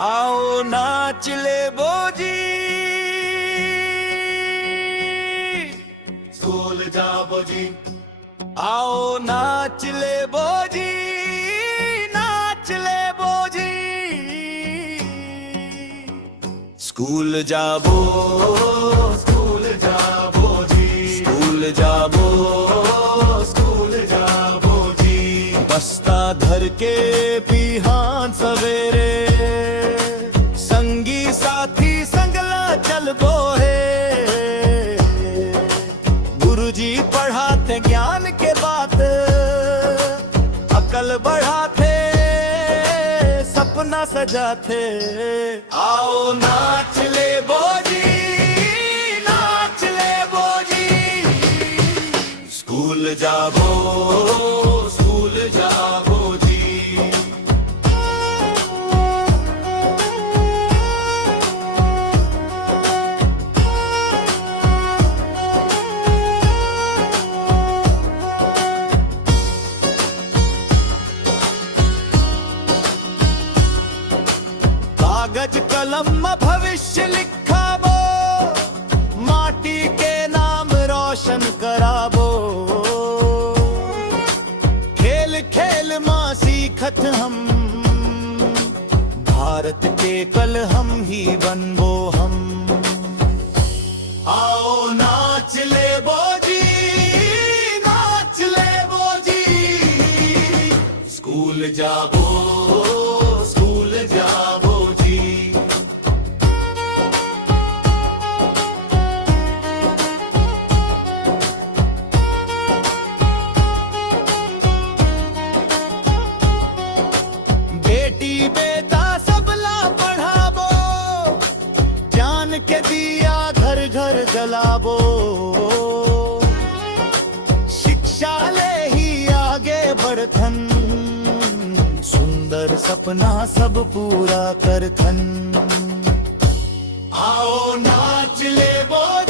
आओ नाच ले बोजी, स्कूल जा बोजी, आओ नाच ले बोजी, नाच ले बोजी। स्कूल जाबो, स्कूल जा बोजी, स्कूल जाबो, स्कूल जा बोजी। बस्ता धर के पिहान सवेरे, संगी साथी संगला चल बो है। गुरुजी पढ़ाते ज्ञान के बात, अकल बढ़ाते, सपना सजाते। आओ नाच ले बोजी, नाच ले बोजी। स्कूल जाबो, स्कूल जा बोजी। कागज कलम में भविष्य लिखाबो, माटी के नाम रोशन कराबो। खेल खेल मां सीखत हम, भारत के कल हम ही बनबो हम। आओ नाच ले बोजी, नाच ले बोजी। स्कूल जाबो, स्कूल जा बोजी। बेटी बेटा सबला पढ़ाबो, जान के दिया घर घर जलाबो। शिक्षा ले ही आगे बढ़थन, सुंदर सपना सब पूरा करथन। आओ नाच ले बोझ,